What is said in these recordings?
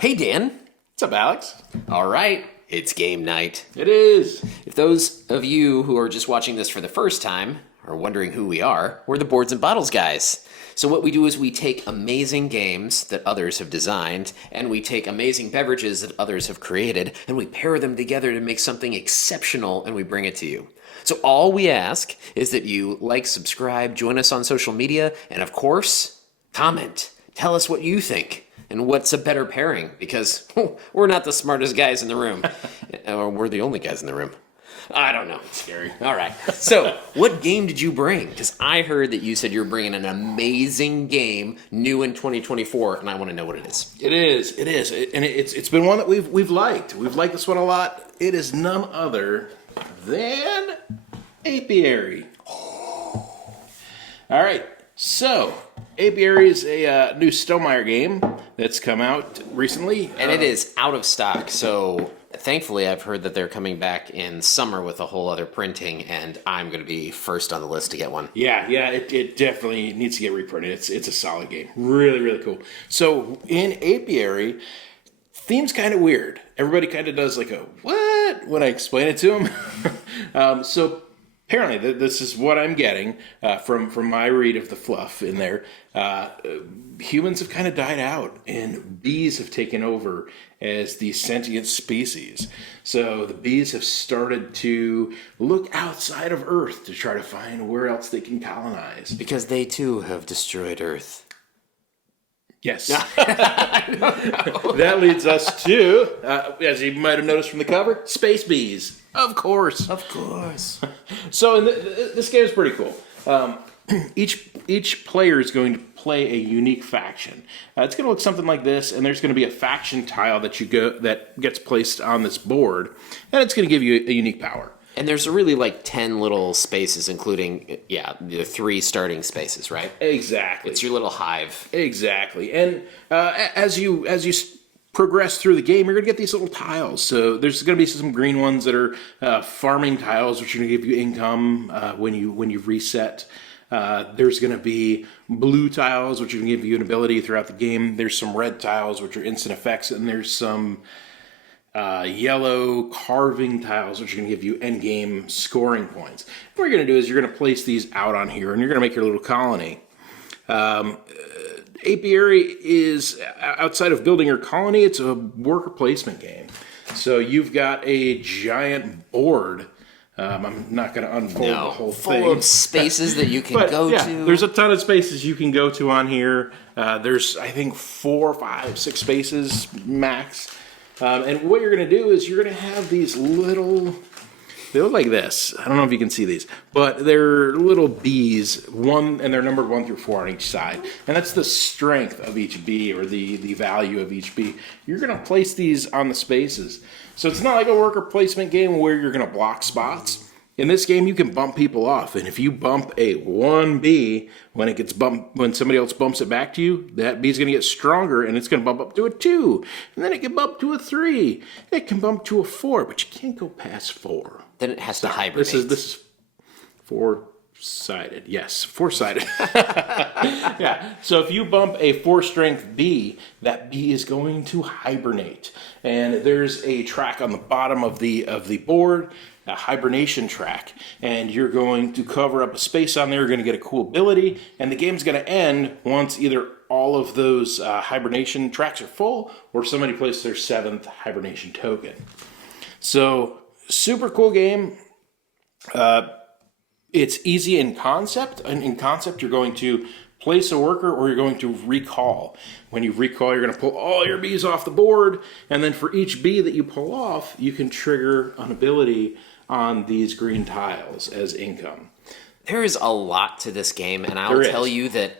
Hey, Dan. What's up, Alex? All right, it's game night. It is. If those of you who are just watching this for the first time are wondering who we are, we're the Boards and Bottles guys. So what we do is we take amazing games that others have designed, and we take amazing beverages that others have created, and we pair them together to make something exceptional, and we bring it to you. So all we ask is that you like, subscribe, join us on social media, and of course, comment. Tell us what you think. And what's a better pairing? Because we're not the smartest guys in the room. Or we're the only guys in the room. I don't know. Scary. All right. So, what game did you bring? Because I heard that you said you're bringing an amazing game new in 2024, and I want to know what it is. It is. It is. And it's been one that we've liked. We've liked this one a lot. It is none other than Apiary. All right. So, Apiary is a new Stonemaier game that's come out recently. And it is out of stock, so thankfully I've heard that they're coming back in summer with a whole other printing, and I'm going to be first on the list to get one. Yeah, it definitely needs to get reprinted. It's a solid game. Really, really cool. So, in Apiary, theme's kind of weird. Everybody kind of does like a, what? When I explain it to them. So, apparently, this is what I'm getting from my read of the fluff in there. Humans have kind of died out, and bees have taken over as the sentient species. So the bees have started to look outside of Earth to try to find where else they can colonize. Because they too have destroyed Earth. Yes. That leads us to, as you might have noticed from the cover, space bees. Of course. Of course. So this game is pretty cool. Each player is going to play a unique faction. It's going to look something like this, and there's going to be a faction tile that gets placed on this board, and it's going to give you a unique power. And there's really like 10 little spaces, including, the 3 starting spaces, right? Exactly. It's your little hive. Exactly. And as you progress through the game, you're going to get these little tiles. So there's going to be some green ones that are farming tiles, which are going to give you income when you reset. There's going to be blue tiles, which are going to give you an ability throughout the game. There's some red tiles, which are instant effects, and there's some yellow carving tiles, which are going to give you end game scoring points. What you're going to do is you're going to place these out on here, and you're going to make your little colony. Apiary is, outside of building your colony, it's a worker placement game. So you've got a giant board. I'm not going to unfold the whole thing. Full of spaces that you can go to. There's a ton of spaces you can go to on here. There's, I think, 4, 5, 6 spaces max. And what you're going to do is you're going to have these little... They look like this. I don't know if you can see these, but they're little bees, and they're numbered 1 through 4 on each side. And that's the strength of each bee, or the value of each bee. You're going to place these on the spaces. So it's not like a worker placement game where you're going to block spots. In this game, you can bump people off, and if you bump a 1 bee, when somebody else bumps it back to you, that bee's going to get stronger, and it's going to bump up to a 2, and then it can bump to a 3, it can bump to a 4, but you can't go past 4. Then it has to hibernate. This is 4-sided. Yes, 4-sided. Yeah. So if you bump a 4-strength bee, that bee is going to hibernate. And there's a track on the bottom of the board, a hibernation track, and you're going to cover up a space on there. You're going to get a cool ability, and the game's going to end once either all of those hibernation tracks are full, or somebody places their 7th hibernation token. So, super cool game. It's easy in concept. And in concept, you're going to place a worker, or you're going to recall. When you recall, you're going to pull all your bees off the board, and then for each bee that you pull off, you can trigger an ability on these green tiles as income. There is a lot to this game, and I'll tell you that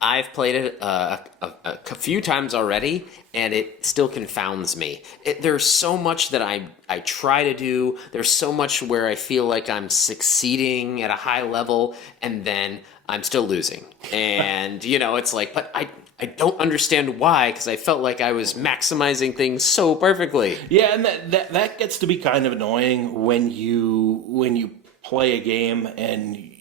I've played it a few times already, and it still confounds me. There's so much that I try to do. There's so much where I feel like I'm succeeding at a high level, and then I'm still losing. And, it's like, but I don't understand why, because I felt like I was maximizing things so perfectly. Yeah, and that gets to be kind of annoying when you play a game and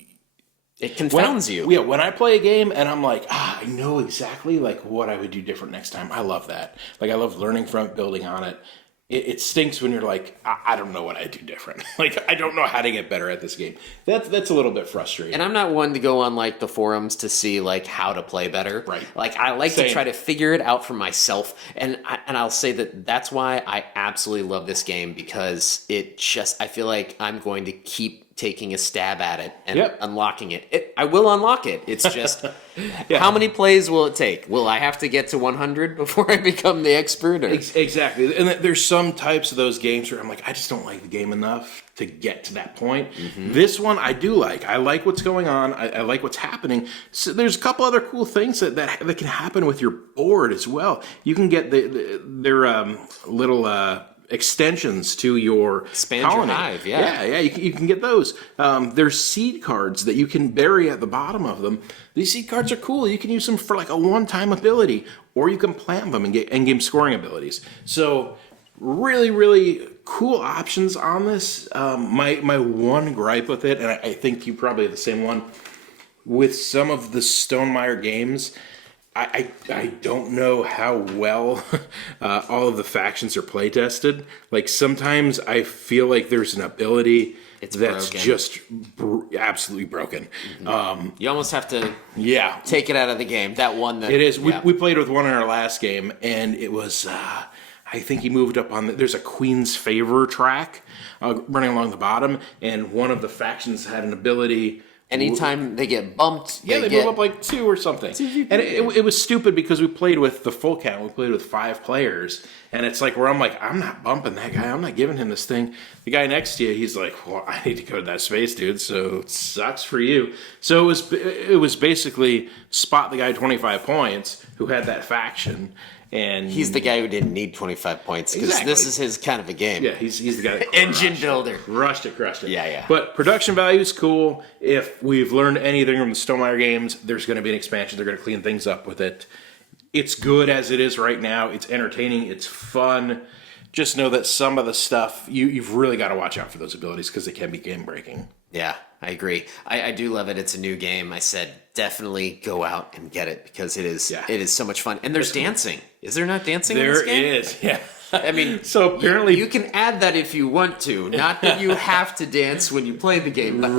It confounds you. Yeah, when I play a game and I'm like, I know exactly like what I would do different next time. I love that. Like, I love learning from it, building on it. It stinks when you're like, I don't know what I do different. Like, I don't know how to get better at this game. That's a little bit frustrating. And I'm not one to go on like the forums to see like how to play better. Right. Like, I like to try to figure it out for myself. And I'll say that's why I absolutely love this game, because I feel like I'm going to keep taking a stab at it and unlocking it. I will unlock it. It's just, how many plays will it take? Will I have to get to 100 before I become the expert? Or? Exactly. And there's some types of those games where I'm like, I just don't like the game enough to get to that point. Mm-hmm. This one I do like. I like what's going on. I like what's happening. So there's a couple other cool things that can happen with your board as well. You can get their little extensions to your Expand colony. Your hive, yeah. You can get those. There's seed cards that you can bury at the bottom of them. These seed cards are cool. You can use them for like a one-time ability, or you can plant them and get end-game scoring abilities. So really, really cool options on this. My one gripe with it, and I think you probably have the same one, with some of the Stonemaier games, I don't know how well all of the factions are play tested. Like, sometimes I feel like there's an ability that's broken. Just absolutely broken. Mm-hmm. You almost have to take it out of the game. That one that it is. We played with one in our last game, and it was I think he moved up on there's a Queen's Favor track running along the bottom, and one of the factions had an ability. Anytime they get bumped, they move up like 2 or something. And it was stupid because we played with the full count. We played with 5 players. And it's like where I'm like, I'm not bumping that guy. I'm not giving him this thing. The guy next to you, he's like, well, I need to go to that space, dude. So it sucks for you. So it was basically spot the guy 25 points who had that faction. And he's the guy who didn't need 25 points, because this is his kind of a game. Yeah, he's the guy that engine builder. Crushed it. Yeah. But production value is cool. If we've learned anything from the Stonemaier games, there's going to be an expansion. They're going to clean things up with it. It's good as it is right now. It's entertaining. It's fun. Just know that some of the stuff, you've really got to watch out for those abilities, because they can be game breaking. Yeah, I agree. I do love it. It's a new game. I said definitely go out and get it, because it is so much fun. And there's dancing. Is there not dancing in this game? There is, yeah. I mean, so apparently you can add that if you want to. Not that you have to dance when you play the game, but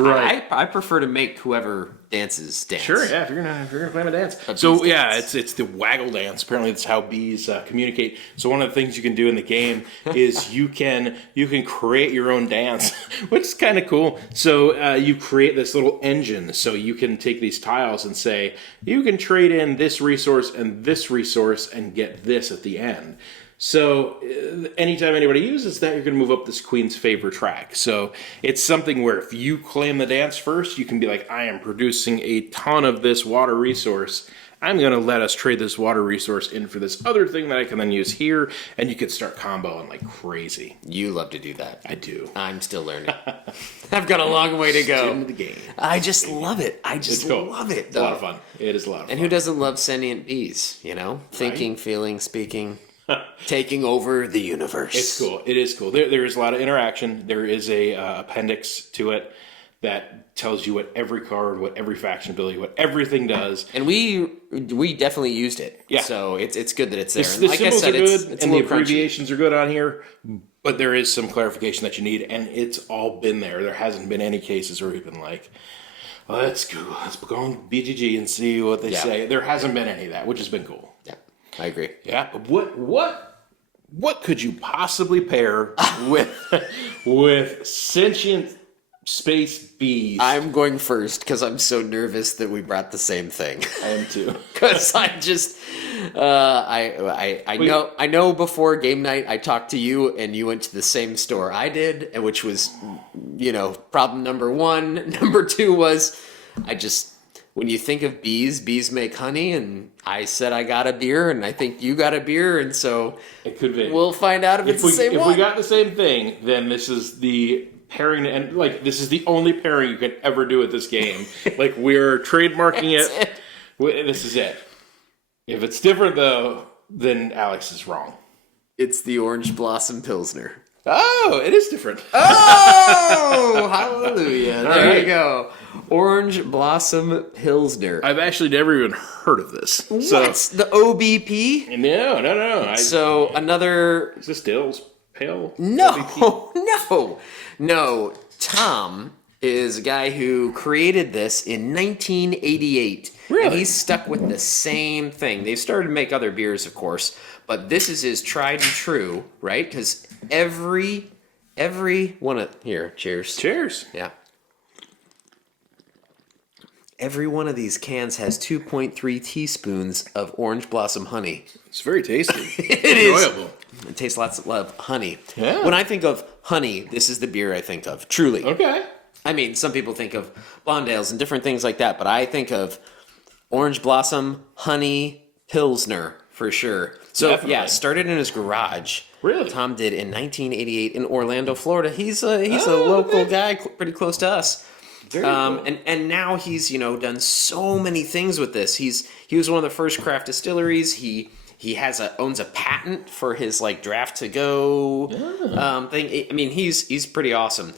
I prefer to make whoever dances dance. Sure, yeah. If you're gonna play a dance. So yeah, it's the waggle dance. Apparently, that's how bees communicate. So one of the things you can do in the game is you can create your own dance, which is kind of cool. So you create this little engine. So you can take these tiles and say you can trade in this resource and get this at the end. So anytime anybody uses that, you're going to move up this Queen's Favor track. So it's something where if you claim the dance first, you can be like, I am producing a ton of this water resource. I'm going to let us trade this water resource in for this other thing that I can then use here. And you can start comboing like crazy. You love to do that. I do. I'm still learning. I've got a long way to go. Into the game. I just love it. I just love it, though. It's a lot of fun. It is a lot of fun. And who doesn't love sentient bees, you know? Thinking, feeling, speaking. Taking over the universe. It's cool. It is cool. There is a lot of interaction. There is a appendix to it that tells you what every card, what every faction ability, what everything does. And we definitely used it. Yeah. So it's good that it's there. The symbols are good, and the abbreviations are good on here. But there is some clarification that you need, and it's all been there. There hasn't been any cases where we've been like, let's go on BGG and see what they say. There hasn't been any of that, which has been cool. Yeah. I agree. Yeah, but what could you possibly pair with sentient space bees? I'm going first because I'm so nervous that we brought the same thing. I am too. Because I just I know before game night I talked to you and you went to the same store I did, and which was problem number 1. Number 2 was when you think of bees make honey, and I said I got a beer, and I think you got a beer, and so it could be. We'll find out if it's the same one. If we got the same thing, then this is the pairing, and this is the only pairing you can ever do at this game. We're trademarking it. This is it. If it's different though, then Alex is wrong. It's the Orange Blossom Pilsner. Oh, it is different. Oh, hallelujah. There right. you go. Orange Blossom Pilsner. I've actually never even heard of this. What's So, the OBP? no. So another... Is this Dale's Pale? No, no. Tom is a guy who created this in 1988. Really? And he's stuck with the same thing. They've started to make other beers, of course, but this is his tried and true, right? Because every one of... Here, cheers. Cheers. Yeah. Every one of these cans has 2.3 teaspoons of orange blossom honey. It's very tasty. It is. Enjoyable. It tastes lots of honey. Yeah. When I think of honey, this is the beer I think of. Truly. Okay. I mean, some people think of Blondales and different things like that, but I think of orange blossom, honey, Pilsner for sure. So Definitely. yeah, started in his garage. Really? Tom did in 1988 in Orlando, Florida. He's a local guy, pretty close to us. Very cool. And now he's done so many things with this. He was one of the first craft distilleries. He owns a patent for his like draft to go thing. I mean, he's pretty awesome.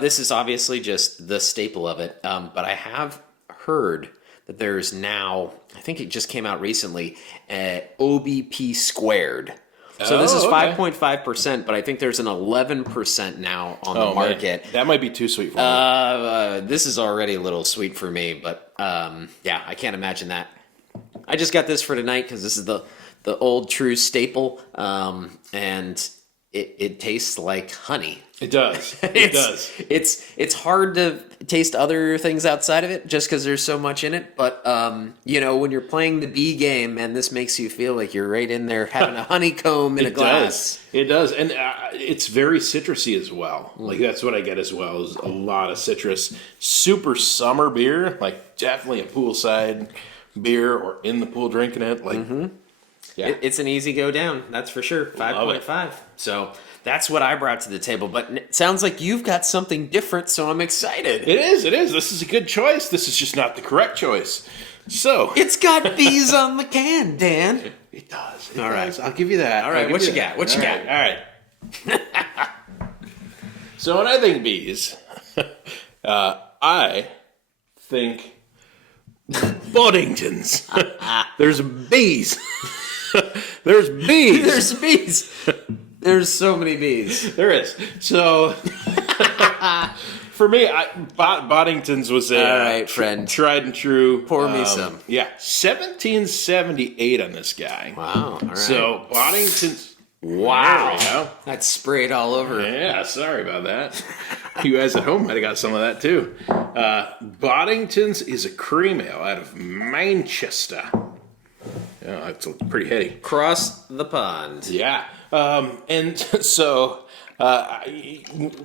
This is obviously just the staple of it. But I have heard that there's now, I think it just came out recently, OBP squared. So this is 5.5%, but I think there's an 11% now on the market. Man. That might be too sweet for me. This is already a little sweet for me, but yeah, I can't imagine that. I just got this for tonight because this is the old true staple, and it tastes like honey. It does. It does. It's hard to taste other things outside of it just because there's so much in it. But when you're playing the bee game, man, this makes you feel like you're right in there having a honeycomb in a glass. It does, and it's very citrusy as well. Like that's what I get as well is a lot of citrus. Super summer beer, like definitely a poolside beer or in the pool drinking it. Like, yeah, It's an easy go down, that's for sure. 5.5. So that's what I brought to the table. But it sounds like you've got something different, so I'm excited. it is. This is a good choice. This is just not the correct choice. So It's got bees on the can, Dan. it does. All right. I'll give you that. All right, what you got? What you got? All right. So when I think bees, I think Boddingtons. There's bees. There's bees. There's bees. There's so many bees. There is. So for me, Boddingtons was a All right, friend. tried and true. Pour me some. Yeah, 1778 on this guy. Wow. All right. So Boddingtons. Wow. There we go. That's sprayed all over. Yeah, sorry about that. You guys at home might have got some of that too. Boddington's is a cream ale out of Manchester. Yeah, it's pretty heady. Cross the pond. Yeah. And so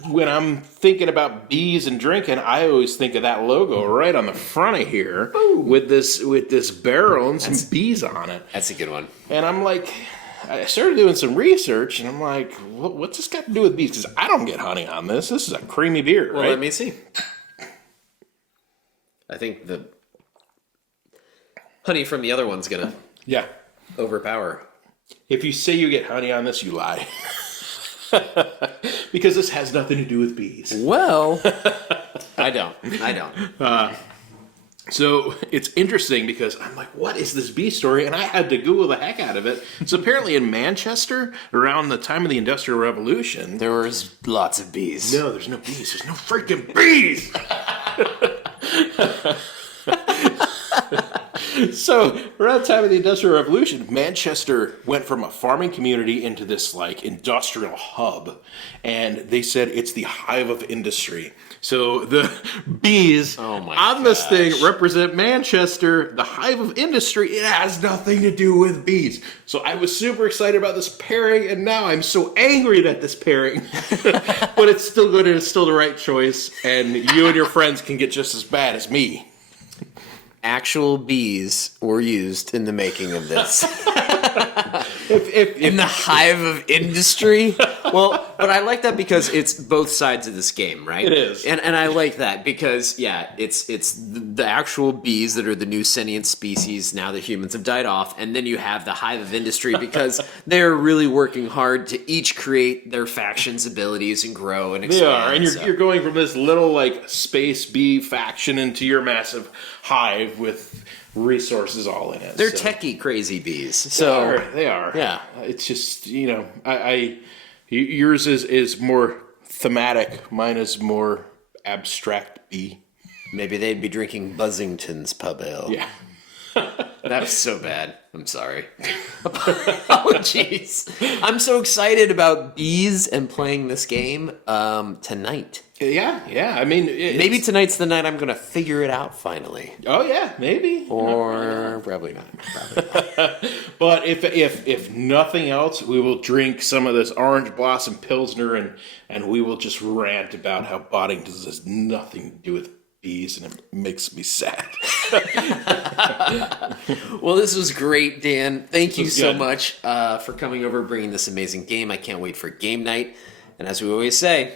when I'm thinking about bees and drinking, I always think of that logo right on the front of here with this barrel and some bees on it. That's a good one. And I'm like, I started doing some research, and I'm like, what's this got to do with bees? Because I don't get honey on this. This is a creamy beer, Well, right? let me see. I think the honey from the other one's going to Yeah. overpower. If you say you get honey on this, you lie. Because this has nothing to do with bees. Well, I don't. So it's interesting because I'm like, what is this bee story? And I had to Google the heck out of it. So apparently in Manchester, around the time of the Industrial Revolution... There was lots of bees. No, there's no bees. There's no freaking bees! So around the time of the Industrial Revolution, Manchester went from a farming community into this like industrial hub, and they said it's the hive of industry. So the bees on this thing represent Manchester, the hive of industry. It has nothing to do with bees. So I was super excited about this pairing, and now I'm so angry at this pairing. But it's still good, and it's still the right choice, and you and your friends can get just as bad as me. Actual bees were used in the making of this. If In the hive of industry? Well, but I like that because it's both sides of this game, right? It is. And I like that because, yeah, it's the actual bees that are the new sentient species now that humans have died off. And then you have the hive of industry because they're really working hard to each create their faction's abilities and grow and expand. They are, and you're going from this little like space bee faction into your massive hive with resources all in it. They're techie crazy bees. So they are. Yeah. It's just, yours is more thematic. Mine is more abstract bee. maybe they'd be drinking Buzzington's pub ale. Yeah. That was so bad. I'm sorry. Apologies. I'm so excited about bees and playing this game tonight. Yeah. I mean, Maybe tonight's the night I'm going to figure it out finally. Oh yeah, maybe. Or probably not. But if nothing else, we will drink some of this orange blossom pilsner and we will just rant about how Boddington has nothing to do with bees and it makes me sad. Well, this was great, Dan. Thank you so good. much for coming over, bringing this amazing game. I can't wait for game night. And as we always say,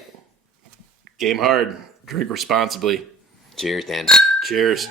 Game hard, drink responsibly. cheers, Dan. Cheers.